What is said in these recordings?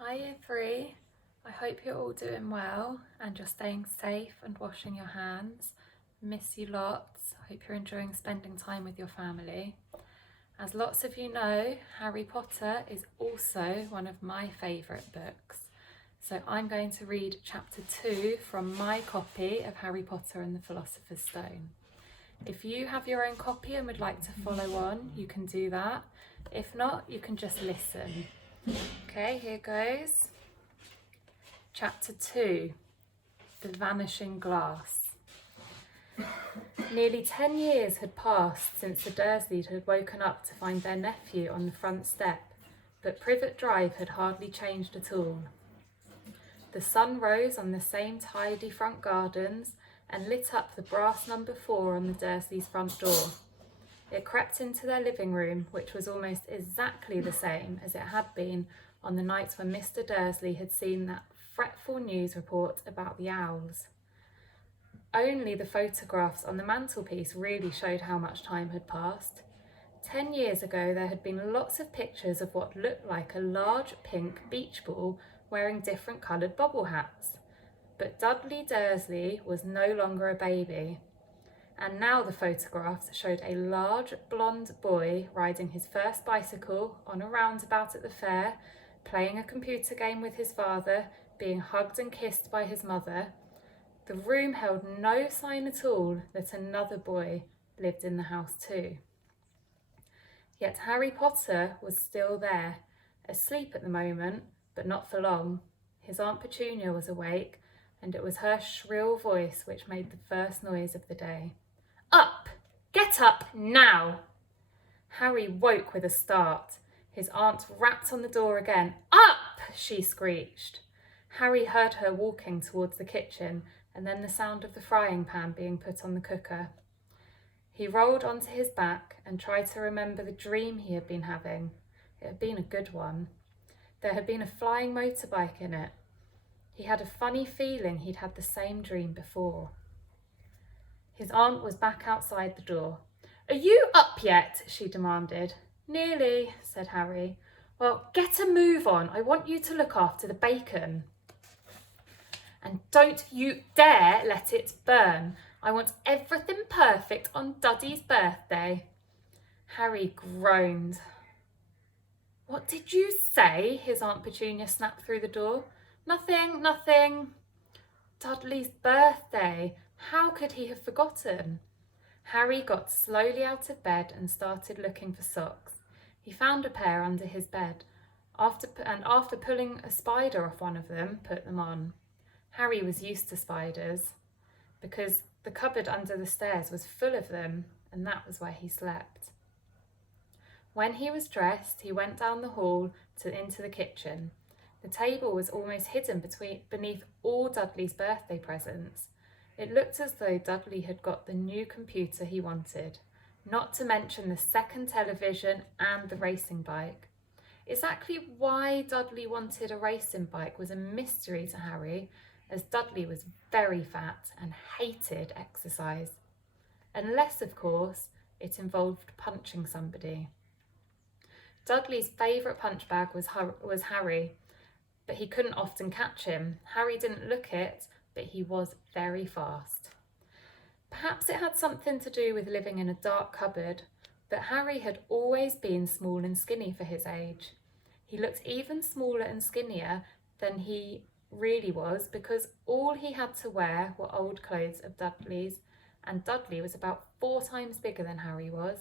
Hi Year 3, I hope you're all doing well and you're staying safe and washing your hands. Miss you lots. I hope you're enjoying spending time with your family. As lots of you know, Harry Potter is also one of my favourite books. So I'm going to read chapter 2 from my copy of Harry Potter and the Philosopher's Stone. If you have your own copy and would like to follow on, you can do that. If not, you can just listen. Okay, here goes. Chapter 2, The Vanishing Glass. Nearly 10 years had passed since the Dursleys had woken up to find their nephew on the front step, but Privet Drive had hardly changed at all. The sun rose on the same tidy front gardens and lit up the brass number 4 on the Dursleys' front door. It crept into their living room, which was almost exactly the same as it had been on the nights when Mr. Dursley had seen that fretful news report about the owls. Only the photographs on the mantelpiece really showed how much time had passed. 10 years ago, there had been lots of pictures of what looked like a large pink beach ball wearing different coloured bobble hats. But Dudley Dursley was no longer a baby. And now the photographs showed a large blonde boy riding his first bicycle on a roundabout at the fair, playing a computer game with his father, being hugged and kissed by his mother. The room held no sign at all that another boy lived in the house too. Yet Harry Potter was still there, asleep at the moment, but not for long. His Aunt Petunia was awake, and it was her shrill voice which made the first noise of the day. Up! Get up now! Harry woke with a start. His aunt rapped on the door again. Up! She screeched. Harry heard her walking towards the kitchen and then the sound of the frying pan being put on the cooker. He rolled onto his back and tried to remember the dream he had been having. It had been a good one. There had been a flying motorbike in it. He had a funny feeling he'd had the same dream before. His aunt was back outside the door. Are you up yet? She demanded. Nearly, said Harry. Well, get a move on. I want you to look after the bacon. And don't you dare let it burn. I want everything perfect on Duddy's birthday. Harry groaned. What did you say? His Aunt Petunia snapped through the door. Nothing. Dudley's birthday. How could he have forgotten? Harry got slowly out of bed and started looking for socks. He found a pair under his bed, after pulling a spider off one of them, put them on. Harry was used to spiders, because the cupboard under the stairs was full of them, and that was where he slept. When he was dressed, he went down the hall into the kitchen. The table was almost hidden beneath all Dudley's birthday presents. It looked as though Dudley had got the new computer he wanted, not to mention the second television and the racing bike. Exactly why Dudley wanted a racing bike was a mystery to Harry, as Dudley was very fat and hated exercise. Unless, of course, it involved punching somebody. Dudley's favourite punch bag was Harry, but he couldn't often catch him. Harry didn't look it, but he was very fast. Perhaps it had something to do with living in a dark cupboard, but Harry had always been small and skinny for his age. He looked even smaller and skinnier than he really was because all he had to wear were old clothes of Dudley's, and Dudley was about 4 times bigger than Harry was.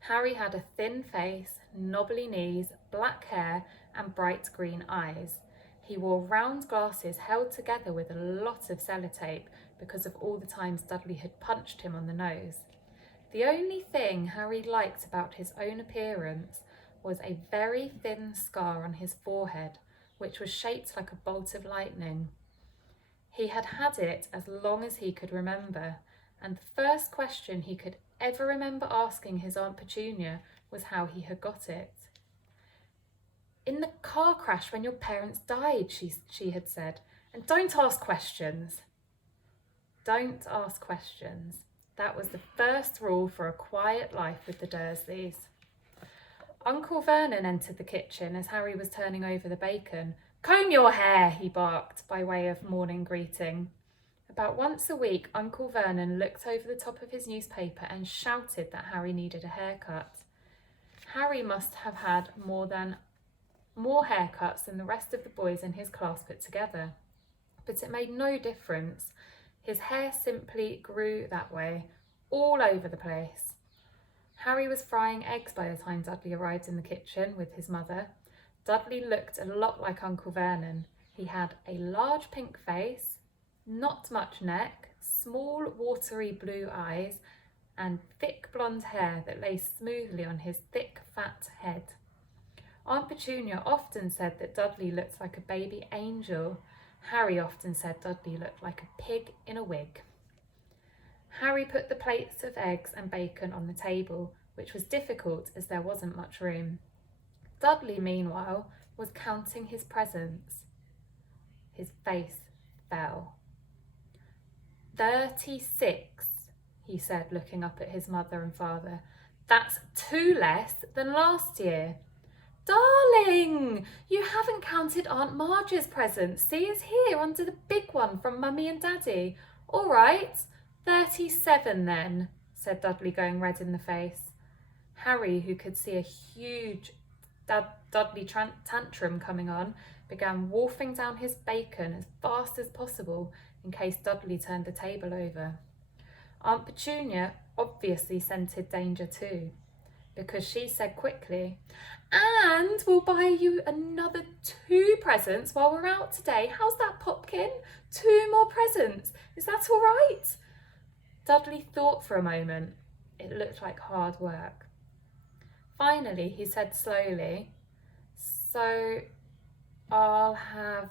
Harry had a thin face, knobbly knees, black hair, and bright green eyes. He wore round glasses held together with a lot of sellotape because of all the times Dudley had punched him on the nose. The only thing Harry liked about his own appearance was a very thin scar on his forehead, which was shaped like a bolt of lightning. He had had it as long as he could remember, and the first question he could ever remember asking his Aunt Petunia was how he had got it. In the car crash when your parents died, she had said, and don't ask questions. Don't ask questions. That was the first rule for a quiet life with the Dursleys. Uncle Vernon entered the kitchen as Harry was turning over the bacon. "Comb your hair," he barked by way of morning greeting. About once a week, Uncle Vernon looked over the top of his newspaper and shouted that Harry needed a haircut. Harry must have had more haircuts than the rest of the boys in his class put together. But it made no difference. His hair simply grew that way, all over the place. Harry was frying eggs by the time Dudley arrived in the kitchen with his mother. Dudley looked a lot like Uncle Vernon. He had a large pink face, not much neck, small watery blue eyes, and thick blonde hair that lay smoothly on his thick fat head. Aunt Petunia often said that Dudley looked like a baby angel. Harry often said Dudley looked like a pig in a wig. Harry put the plates of eggs and bacon on the table, which was difficult as there wasn't much room. Dudley, meanwhile, was counting his presents. His face fell. 36, he said, looking up at his mother and father. "That's 2 less than last year." "Darling, you haven't counted Aunt Marge's presents. See, it's here under the big one from Mummy and Daddy." "All right, 37 then," said Dudley, going red in the face. Harry, who could see a huge Dudley tantrum coming on, began wolfing down his bacon as fast as possible in case Dudley turned the table over. Aunt Petunia obviously scented danger too, because she said quickly, "And we'll buy you another 2 presents while we're out today. How's that, Popkin? 2 more presents. Is that all right?" Dudley thought for a moment. It looked like hard work. Finally, he said slowly, "So I'll have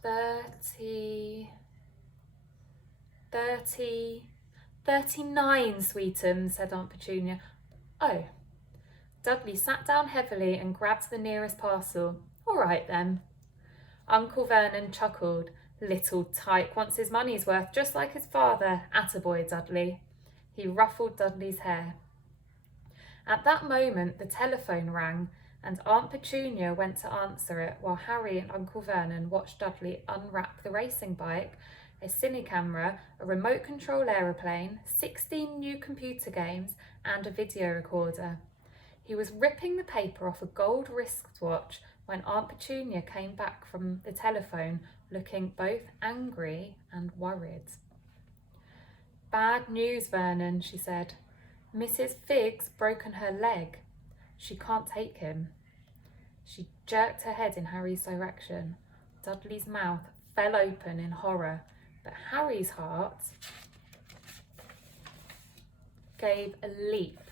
39, sweetums," said Aunt Petunia. "Oh." Dudley sat down heavily and grabbed the nearest parcel. "All right then." Uncle Vernon chuckled. "Little tyke wants his money's worth, just like his father. Attaboy, Dudley." He ruffled Dudley's hair. At that moment, the telephone rang, and Aunt Petunia went to answer it while Harry and Uncle Vernon watched Dudley unwrap the racing bike, a cine camera, a remote control aeroplane, 16 new computer games, and a video recorder. He was ripping the paper off a gold wristwatch when Aunt Petunia came back from the telephone looking both angry and worried. "Bad news, Vernon," she said. "Mrs. Figg's broken her leg. She can't take him." She jerked her head in Harry's direction. Dudley's mouth fell open in horror, but Harry's heart gave a leap.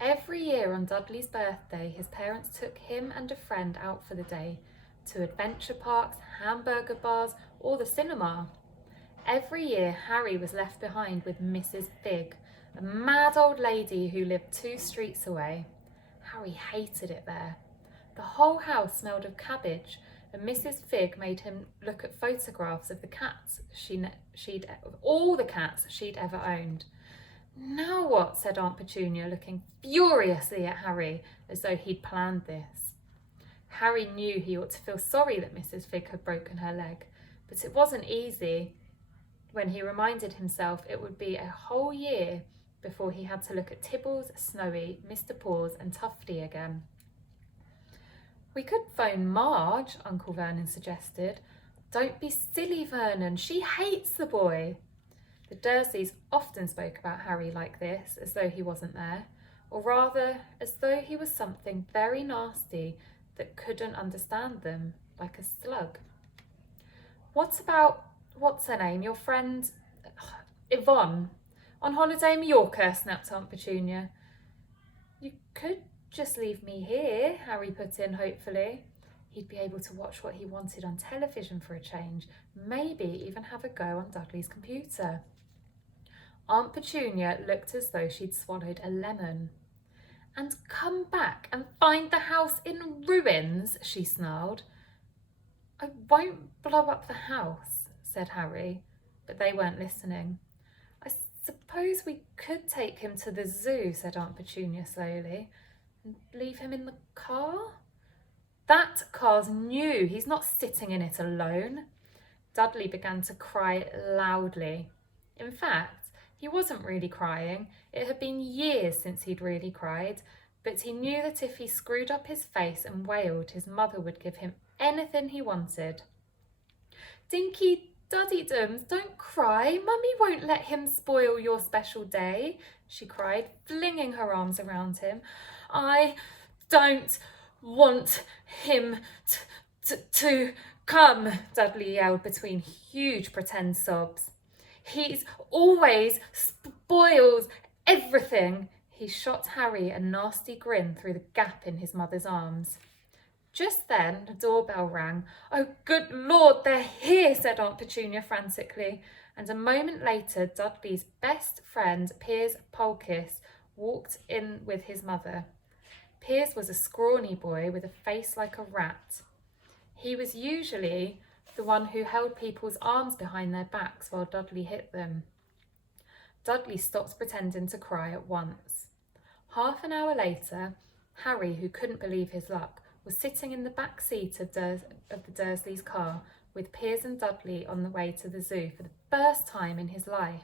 Every year on Dudley's birthday, his parents took him and a friend out for the day, to adventure parks, hamburger bars, or the cinema. Every year, Harry was left behind with Mrs. Figg, a mad old lady who lived 2 streets away. Harry hated it there. The whole house smelled of cabbage, and Mrs. Figg made him look at photographs of the cats all the cats she'd ever owned. "Now what?" said Aunt Petunia, looking furiously at Harry as though he'd planned this. Harry knew he ought to feel sorry that Mrs. Figg had broken her leg, but it wasn't easy when he reminded himself it would be a whole year before he had to look at Tibbles, Snowy, Mr. Paws and Tufty again. "We could phone Marge," Uncle Vernon suggested. "Don't be silly, Vernon. She hates the boy." The Dursleys often spoke about Harry like this, as though he wasn't there, or rather, as though he was something very nasty that couldn't understand them, like a slug. "What about, what's her name, your friend Yvonne? On holiday in Mallorca," snapped Aunt Petunia. "You could just leave me here," Harry put in hopefully. He'd be able to watch what he wanted on television for a change, maybe even have a go on Dudley's computer. Aunt Petunia looked as though she'd swallowed a lemon. "And come back and find the house in ruins," she snarled. "I won't blow up the house," said Harry, but they weren't listening. "I suppose we could take him to the zoo," said Aunt Petunia slowly. And leave him in the car? That car's new. He's not sitting in it alone. Dudley began to cry loudly. In fact, he wasn't really crying. It had been years since he'd really cried, but he knew that if he screwed up his face and wailed, his mother would give him anything he wanted. Dinky Duddydums, don't cry. Mummy won't let him spoil your special day, she cried, flinging her arms around him. I don't want him to come, Dudley yelled between huge pretend sobs. He's always spoils everything. He shot Harry a nasty grin through the gap in his mother's arms. Just then, the doorbell rang. Oh, good Lord, they're here, said Aunt Petunia frantically. And a moment later, Dudley's best friend, Piers Polkiss, walked in with his mother. Piers was a scrawny boy with a face like a rat. He was usually the one who held people's arms behind their backs while Dudley hit them. Dudley stopped pretending to cry at once. Half an hour later, Harry, who couldn't believe his luck, was sitting in the back seat of the Dursleys' car with Piers and Dudley on the way to the zoo for the first time in his life.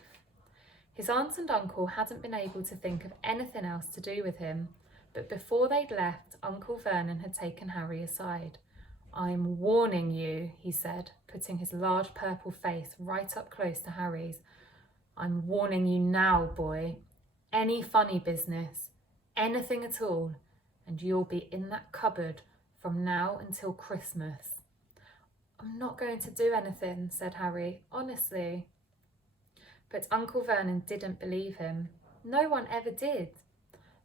His aunt and uncle hadn't been able to think of anything else to do with him, but before they'd left, Uncle Vernon had taken Harry aside. I'm warning you, he said, putting his large purple face right up close to Harry's. I'm warning you now, boy. Any funny business, anything at all, and you'll be in that cupboard from now until Christmas. I'm not going to do anything, said Harry, honestly. But Uncle Vernon didn't believe him. No one ever did.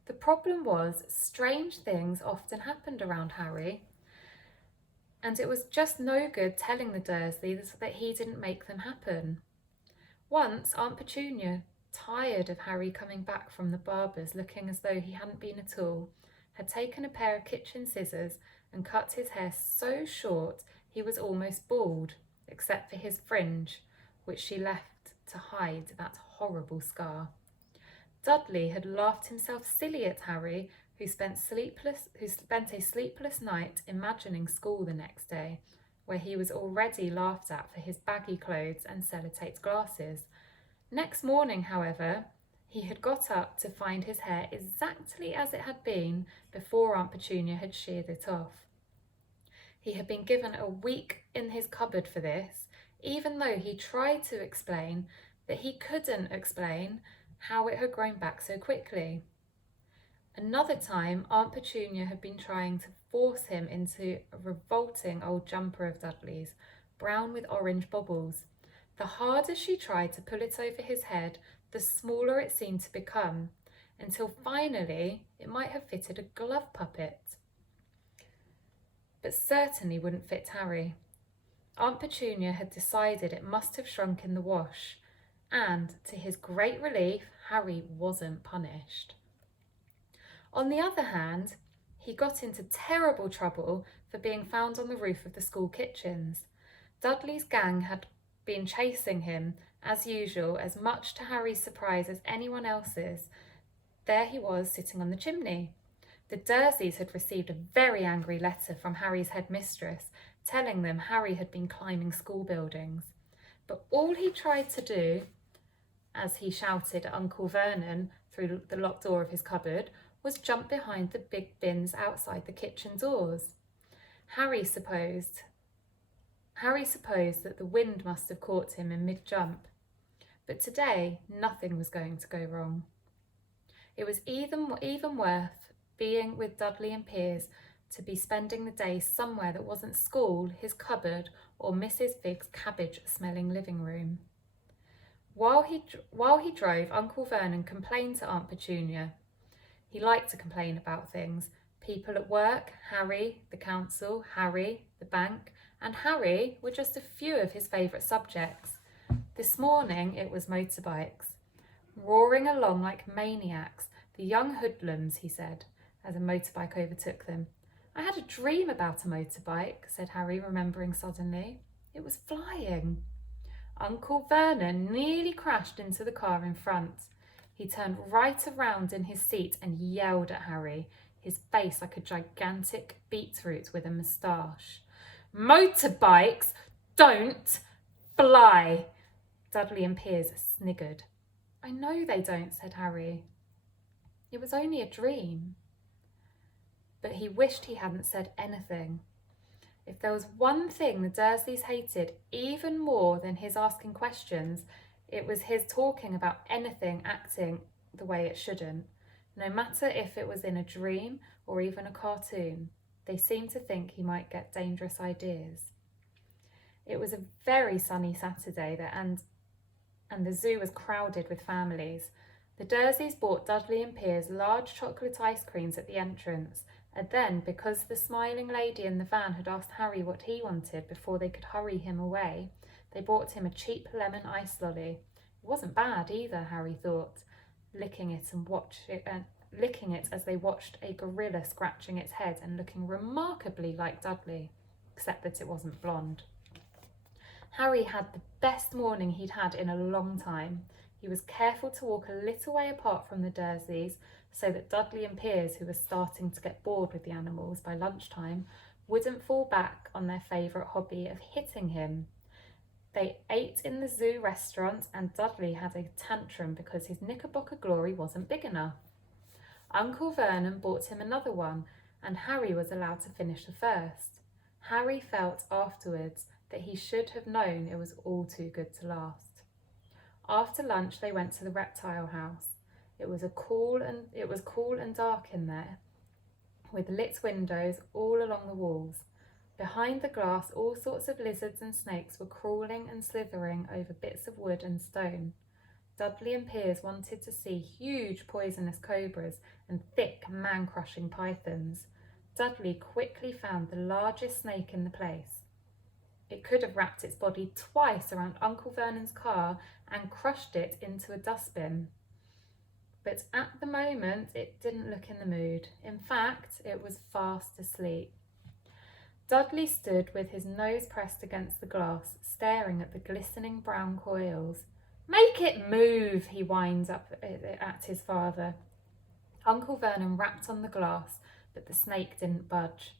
The problem was, strange things often happened around Harry, and it was just no good telling the Dursleys that he didn't make them happen. Once, Aunt Petunia, tired of Harry coming back from the barber's looking as though he hadn't been at all, had taken a pair of kitchen scissors and cut his hair so short he was almost bald, except for his fringe, which she left to hide that horrible scar. Dudley had laughed himself silly at Harry, who spent a sleepless night imagining school the next day, where he was already laughed at for his baggy clothes and sellotaped glasses. Next morning, however, he had got up to find his hair exactly as it had been before Aunt Petunia had sheared it off. He had been given a week in his cupboard for this, even though he tried to explain that he couldn't explain how it had grown back so quickly. Another time, Aunt Petunia had been trying to force him into a revolting old jumper of Dudley's, brown with orange bobbles. The harder she tried to pull it over his head, the smaller it seemed to become, until finally it might have fitted a glove puppet, but certainly wouldn't fit Harry. Aunt Petunia had decided it must have shrunk in the wash, and, to his great relief, Harry wasn't punished. On the other hand, he got into terrible trouble for being found on the roof of the school kitchens. Dudley's gang had been chasing him, as usual, as much to Harry's surprise as anyone else's. There he was, sitting on the chimney. The Dursleys had received a very angry letter from Harry's headmistress, telling them Harry had been climbing school buildings. But all he tried to do, as he shouted at Uncle Vernon through the locked door of his cupboard, was jump behind the big bins outside the kitchen doors. Harry supposed that the wind must have caught him in mid-jump. But today, nothing was going to go wrong. It was even worth being with Dudley and Piers to be spending the day somewhere that wasn't school, his cupboard, or Mrs. Fig's cabbage-smelling living room. While he drove, Uncle Vernon complained to Aunt Petunia. He liked to complain about things. People at work, Harry, the council, Harry, the bank, and Harry were just a few of his favourite subjects. This morning it was motorbikes. Roaring along like maniacs, the young hoodlums, he said, as a motorbike overtook them. I had a dream about a motorbike, said Harry, remembering suddenly. It was flying. Uncle Vernon nearly crashed into the car in front. He turned right around in his seat and yelled at Harry. his face like a gigantic beetroot with a moustache. "Motorbikes don't fly!" Dudley and Piers sniggered. "I know they don't," said Harry. "It was only a dream." But he wished he hadn't said anything. If there was one thing the Dursleys hated even more than his asking questions, it was his talking about anything acting the way it shouldn't. No matter if it was in a dream or even a cartoon, they seemed to think he might get dangerous ideas. It was a very sunny Saturday and the zoo was crowded with families. The Dursleys bought Dudley and Piers large chocolate ice creams at the entrance, and then, because the smiling lady in the van had asked Harry what he wanted before they could hurry him away, they bought him a cheap lemon ice lolly. It wasn't bad either, Harry thought, licking it as they watched a gorilla scratching its head and looking remarkably like Dudley, except that it wasn't blonde. Harry had the best morning he'd had in a long time. He was careful to walk a little way apart from the Dursleys so that Dudley and Piers, who were starting to get bored with the animals by lunchtime, wouldn't fall back on their favourite hobby of hitting him. They ate in the zoo restaurant and Dudley had a tantrum because his Knickerbocker Glory wasn't big enough. Uncle Vernon bought him another one and Harry was allowed to finish the first. Harry felt afterwards that he should have known it was all too good to last. After lunch they went to the reptile house. It was cool and dark in there, with lit windows all along the walls. Behind the glass, all sorts of lizards and snakes were crawling and slithering over bits of wood and stone. Dudley and Piers wanted to see huge poisonous cobras and thick man-crushing pythons. Dudley quickly found the largest snake in the place. It could have wrapped its body twice around Uncle Vernon's car and crushed it into a dustbin. But at the moment, it didn't look in the mood. In fact, it was fast asleep. Dudley stood with his nose pressed against the glass, staring at the glistening brown coils. "Make it move," he whined up at his father. Uncle Vernon rapped on the glass, but the snake didn't budge.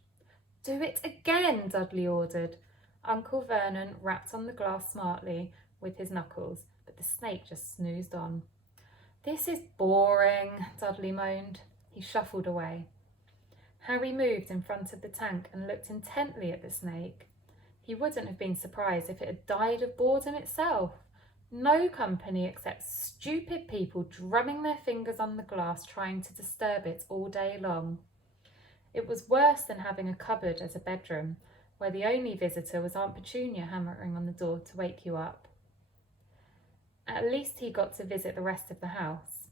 "Do it again," Dudley ordered. Uncle Vernon rapped on the glass smartly with his knuckles, but the snake just snoozed on. "This is boring," Dudley moaned. He shuffled away. Harry moved in front of the tank and looked intently at the snake. He wouldn't have been surprised if it had died of boredom itself. No company except stupid people drumming their fingers on the glass trying to disturb it all day long. It was worse than having a cupboard as a bedroom, where the only visitor was Aunt Petunia hammering on the door to wake you up. At least he got to visit the rest of the house.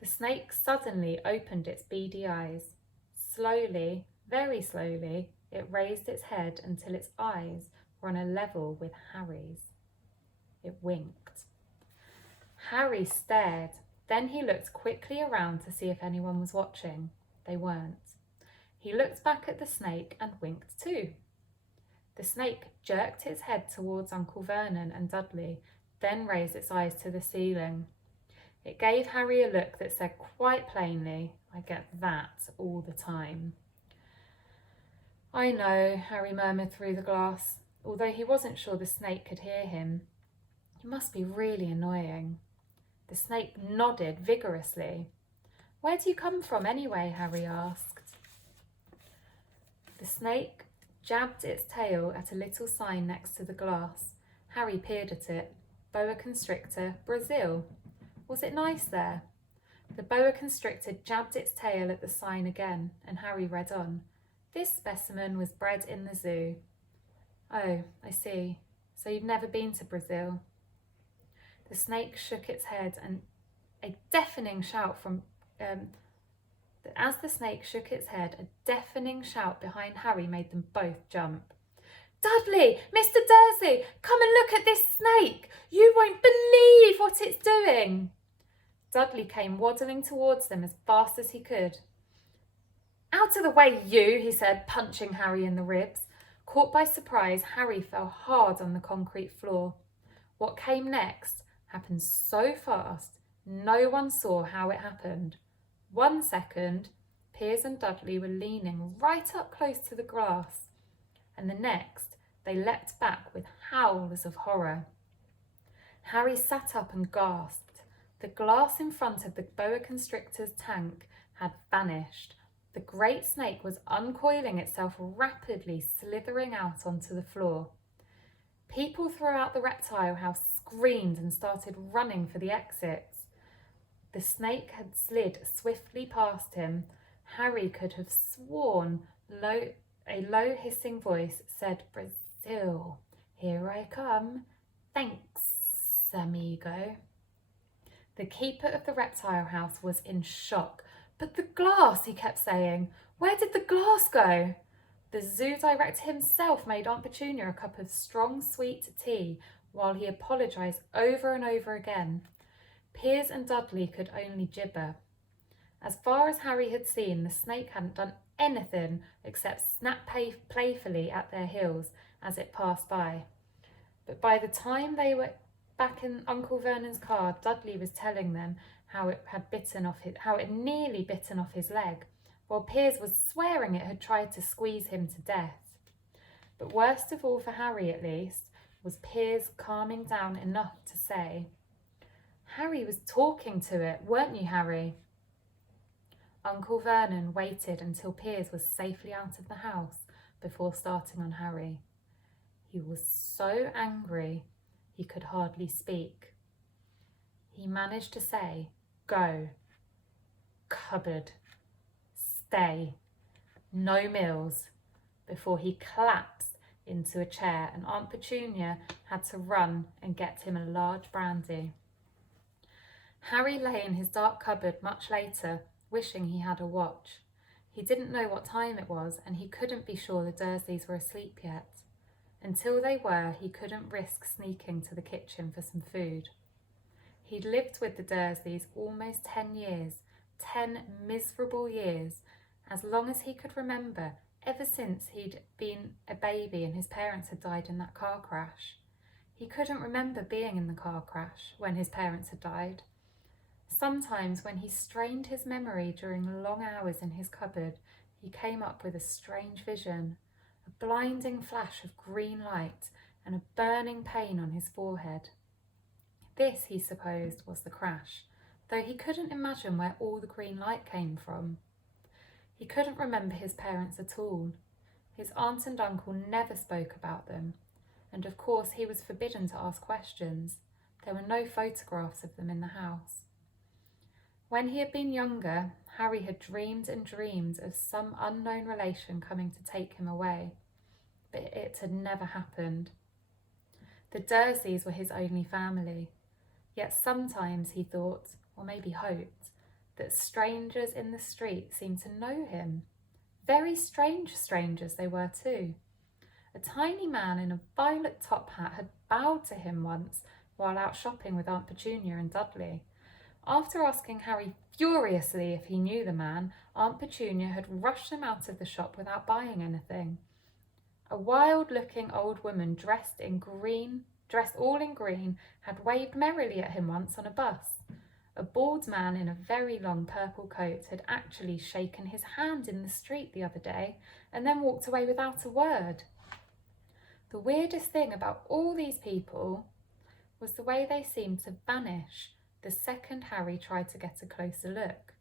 The snake suddenly opened its beady eyes. Slowly, very slowly, it raised its head until its eyes were on a level with Harry's. It winked. Harry stared. Then he looked quickly around to see if anyone was watching. They weren't. He looked back at the snake and winked too. The snake jerked its head towards Uncle Vernon and Dudley, then raised its eyes to the ceiling. It gave Harry a look that said quite plainly, "I get that all the time." "I know," Harry murmured through the glass, although he wasn't sure the snake could hear him. "You must be really annoying." The snake nodded vigorously. "Where do you come from anyway?" Harry asked. The snake jabbed its tail at a little sign next to the glass. Harry peered at it. Boa constrictor, Brazil. Was it nice there? The boa constrictor jabbed its tail at the sign again, and Harry read on. "This specimen was bred in the zoo." "Oh, I see. So you've never been to Brazil?" The snake shook its head, and a deafening shout As the snake shook its head, a deafening shout behind Harry made them both jump. "Dudley! Mr. Dursley! Come and look at this snake! You won't believe what it's doing!" Dudley came waddling towards them as fast as he could. "Out of the way, you!" he said, punching Harry in the ribs. Caught by surprise, Harry fell hard on the concrete floor. What came next happened so fast, no one saw how it happened. 1 second, Piers and Dudley were leaning right up close to the glass, and the next they leapt back with howls of horror. Harry sat up and gasped. The glass in front of the boa constrictor's tank had vanished. The great snake was uncoiling itself rapidly, slithering out onto the floor. People throughout the reptile house screamed and started running for the exits. The snake had slid swiftly past him. Harry could have sworn a low hissing voice said, "Brazil, here I come. Thanks, amigo." The keeper of the reptile house was in shock. "But the glass," he kept saying. "Where did the glass go?" The zoo director himself made Aunt Petunia a cup of strong, sweet tea while he apologised over and over again. Piers and Dudley could only gibber. As far as Harry had seen, the snake hadn't done anything except snap playfully at their heels as it passed by. But by the time they were back in Uncle Vernon's car, Dudley was telling them how it had nearly bitten off his leg, while Piers was swearing it had tried to squeeze him to death. But worst of all, for Harry at least, was Piers calming down enough to say, "Harry was talking to it, weren't you, Harry?" Uncle Vernon waited until Piers was safely out of the house before starting on Harry. He was so angry he could hardly speak. He managed to say, "Go. Cupboard. Stay. No meals," before he collapsed into a chair and Aunt Petunia had to run and get him a large brandy. Harry lay in his dark cupboard much later, wishing he had a watch. He didn't know what time it was, and he couldn't be sure the Dursleys were asleep yet. Until they were, he couldn't risk sneaking to the kitchen for some food. He'd lived with the Dursleys almost 10 years, 10 miserable years, as long as he could remember, ever since he'd been a baby and his parents had died in that car crash. He couldn't remember being in the car crash when his parents had died. Sometimes when he strained his memory during long hours in his cupboard, he came up with a strange vision, a blinding flash of green light and a burning pain on his forehead. This, he supposed, was the crash, though he couldn't imagine where all the green light came from. He couldn't remember his parents at all. His aunt and uncle never spoke about them, and of course he was forbidden to ask questions. There were no photographs of them in the house. When he had been younger, Harry had dreamed and dreamed of some unknown relation coming to take him away, but it had never happened. The Dursleys were his only family, yet sometimes he thought, or maybe hoped, that strangers in the street seemed to know him. Very strange strangers they were too. A tiny man in a violet top hat had bowed to him once while out shopping with Aunt Petunia and Dudley. After asking Harry furiously if he knew the man, Aunt Petunia had rushed him out of the shop without buying anything. A wild-looking old woman dressed all in green, had waved merrily at him once on a bus. A bald man in a very long purple coat had actually shaken his hand in the street the other day and then walked away without a word. The weirdest thing about all these people was the way they seemed to vanish the second Harry tried to get a closer look.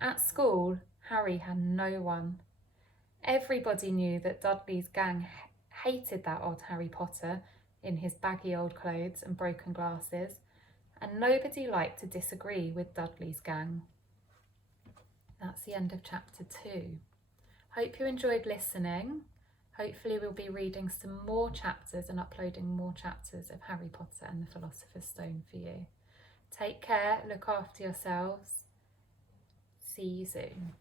At school, Harry had no one. Everybody knew that Dudley's gang hated that odd Harry Potter in his baggy old clothes and broken glasses, and nobody liked to disagree with Dudley's gang. That's the end of chapter 2. Hope you enjoyed listening. Hopefully we'll be reading some more chapters and uploading more chapters of Harry Potter and the Philosopher's Stone for you. Take care, look after yourselves. See you soon.